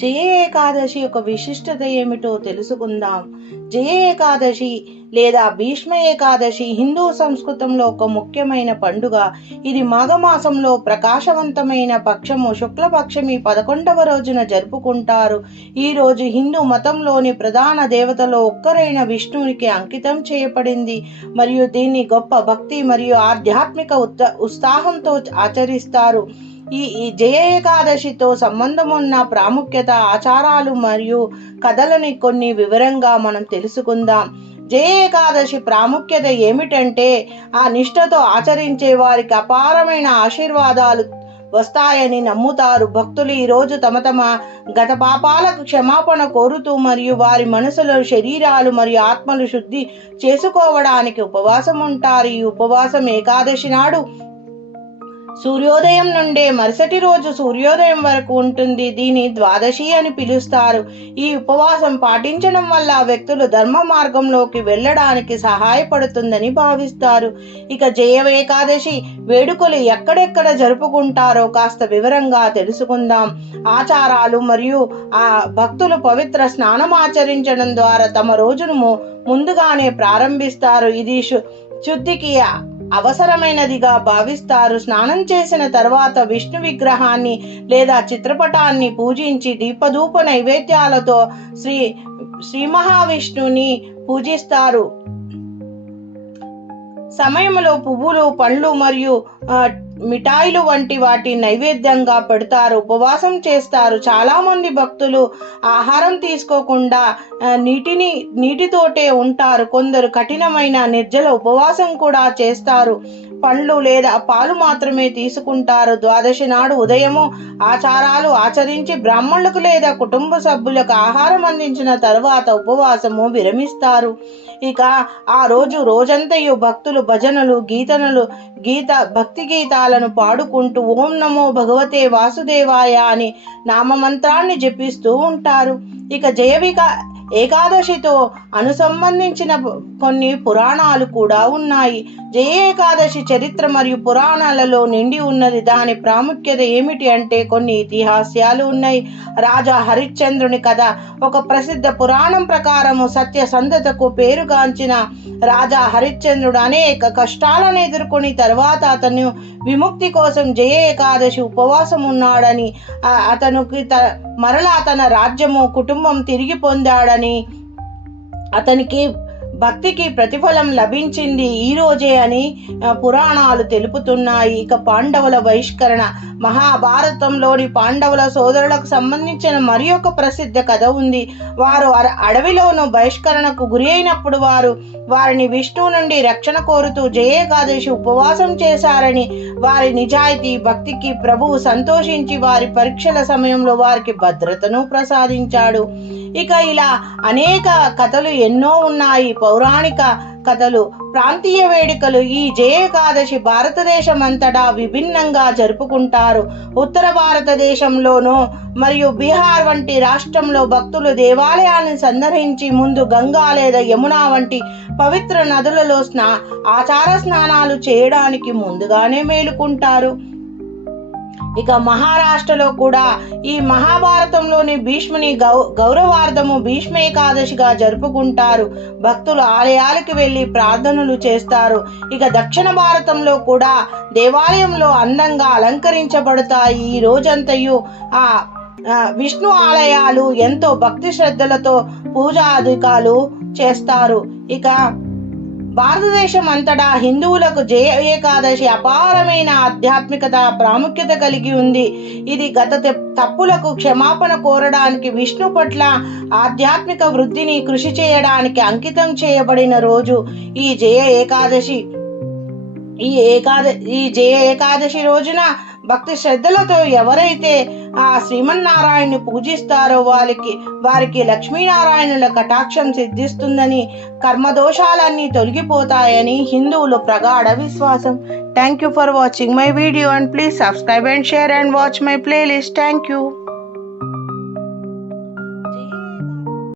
జయ ఏకాదశి యొక్క విశిష్టత ఏమిటో తెలుసుకుందాం. జయ ఏకాదశి లేదా భీష్మ ఏకాదశి హిందూ సంస్కృతంలో ఒక ముఖ్యమైన పండుగ. ఇది మాఘమాసంలో ప్రకాశవంతమైన పక్షము శుక్లపక్షమి 11వ రోజున జరుపుకుంటారు. ఈ రోజు హిందూ మతంలోని ప్రధాన దేవతలో ఒక్కరైన విష్ణువునికి అంకితం చేయబడింది మరియు దీన్ని గొప్ప భక్తి మరియు ఆధ్యాత్మిక ఉత్సాహంతో ఆచరిస్తారు. ఈ జయ ఏకాదశితో సంబంధం ఉన్న ప్రాముఖ్యత, ఆచారాలు మరియు కథలని కొన్ని వివరంగా మనం తెలుసుకుందాం. జయ ఏకాదశి ప్రాముఖ్యత ఏమిటంటే ఆ నిష్ఠతో ఆచరించే వారికి అపారమైన ఆశీర్వాదాలు వస్తాయని నమ్ముతారు. భక్తులు ఈ రోజు తమ గత పాపాలకు క్షమాపణ కోరుతూ మరియు వారి మనసులో, శరీరాలు మరియు ఆత్మలు శుద్ధి చేసుకోవడానికి ఉపవాసం ఉంటారు. ఈ ఉపవాసం ఏకాదశి నాడు సూర్యోదయం నుండే మరుసటి రోజు సూర్యోదయం వరకు ఉంటుంది. దీని ద్వాదశి అని పిలుస్తారు. ఈ ఉపవాసం పాటించడం వల్ల వ్యక్తులు ధర్మ మార్గంలోకి వెళ్ళడానికి సహాయపడుతుందని భావిస్తారు. ఇక జయ ఏకాదశి వేడుకలు ఎక్కడెక్కడ జరుపుకుంటారో కాస్త వివరంగా తెలుసుకుందాం. ఆచారాలు మరియు భక్తులు పవిత్ర స్నానం ఆచరించడం ద్వారా తమ రోజును ముందుగానే ప్రారంభిస్తారు. ఇది శుద్ధికి అవసరమైనదిగా భావిస్తారు. స్నానం చేసిన తర్వాత విష్ణు విగ్రహాన్ని లేదా చిత్రపటాన్ని పూజించి దీపధూప నైవేద్యాలతో శ్రీ మహావిష్ణుని పూజిస్తారు. సమయంలో పువ్వులు, పండ్లు మరియు మిఠాయిలు వంటి వాటి నైవేద్యంగా పెడతారు. ఉపవాసం చేస్తారు. చాలా మంది భక్తులు ఆహారం తీసుకోకుండా నీటితోటే ఉంటారు. కొందరు కఠినమైన నిర్జల ఉపవాసం కూడా చేస్తారు. పండ్లు లేదా పాలు మాత్రమే తీసుకుంటారు. ద్వాదశి నాడు ఉదయము ఆచారాలు ఆచరించి బ్రాహ్మణులకు లేదా కుటుంబ సభ్యులకు ఆహారం అందించిన తర్వాత ఉపవాసము విరమిస్తారు. ఇక ఆ రోజంతయు భక్తులు భజనలు, భక్తి గీతాలను పాడుకుంటూ ఓం నమో భగవతే వాసుదేవాయ అని నామమంత్రాన్ని జపిస్తూ ఉంటారు. ఇక ఏకాదశితో అనుసంబంధించిన కొన్ని పురాణాలు కూడా ఉన్నాయి. జయ ఏకాదశి చరిత్ర మరియు పురాణాలలో నిండి ఉన్నది. దాని ప్రాముఖ్యత ఏమిటి అంటే కొన్ని ఇతిహాసాలు ఉన్నాయి. రాజా హరిశ్చంద్రుని కథ. ఒక ప్రసిద్ధ పురాణం ప్రకారము సత్యసంధతకు పేరుగాంచిన రాజా హరిశ్చంద్రుడు అనేక కష్టాలను ఎదుర్కొని తర్వాత అతను విముక్తి కోసం జయ ఏకాదశి ఉపవాసం ఉన్నాడని, అతనికి మరలా తన రాజ్యము, కుటుంబం తిరిగి పొందాడని, అతనికి భక్తికి ప్రతిఫలం లభించింది ఈ రోజే అని పురాణాలు తెలుపుతున్నాయి. ఇక పాండవుల బహిష్కరణ. మహాభారతంలోని పాండవుల సోదరులకు సంబంధించిన మరి ఒక ప్రసిద్ధ కథ ఉంది. వారు అడవిలోను బహిష్కరణకు గురి అయినప్పుడు వారిని విష్ణువు నుండి రక్షణ కోరుతూ జయ ఏకాదశి ఉపవాసం చేశారని, వారి నిజాయితీ భక్తికి ప్రభువు సంతోషించి వారి పరీక్షల సమయంలో వారికి భద్రతను ప్రసాదించాడు. ఇక ఇలా అనేక కథలు ఎన్నో ఉన్నాయి. పౌరాణిక కథలు, ప్రాంతీయ వేడుకలు. ఈ జయ ఏకాదశి భారతదేశం అంతటా విభిన్నంగా జరుపుకుంటారు. ఉత్తర భారతదేశంలోనూ మరియు బీహార్ వంటి రాష్ట్రంలో భక్తులు దేవాలయాలను సందర్శించి ముందు గంగా లేదా యమున వంటి పవిత్ర నదులలో ఆచార స్నానాలు చేయడానికి ముందుగానే మేలుకుంటారు. ఇక మహారాష్ట్రలో కూడా ఈ మహాభారతంలోని భీష్ముని గౌరవార్థము భీష్మ ఏకాదశిగా జరుపుకుంటారు. భక్తులు ఆలయాలకు వెళ్ళి ప్రార్థనలు చేస్తారు. ఇక దక్షిణ భారతంలో కూడా దేవాలయంలో అందంగా అలంకరించబడతాయి. ఈ రోజంతయు విష్ణు ఆలయాలు ఎంతో భక్తి శ్రద్ధలతో పూజాధికాలు చేస్తారు. ఇక భారతదేశం అంతటా హిందువులకు జయ ఏకాదశి అపారమైన ఆధ్యాత్మికత ప్రాముఖ్యత కలిగి ఉంది. ఇది గత తప్పులకు క్షమాపణ కోరడానికి, విష్ణు పట్ల ఆధ్యాత్మిక వృద్ధిని కృషి చేయడానికి అంకితం చేయబడిన రోజు ఈ జయ ఏకాదశి. ఈ జయ ఏకాదశి రోజున భక్తి శ్రద్ధలతో ఎవరైతే ఆ శ్రీమన్నారాయణని పూజిస్తారో వారికి లక్ష్మీనారాయణుల కటాక్షం సిద్ధిస్తుందని, కర్మదోషాలన్నీ తొలగిపోతాయని హిందువులు ప్రగాఢ విశ్వాసం. Thank you for watching my video and please subscribe and share and watch my playlist. Thank you.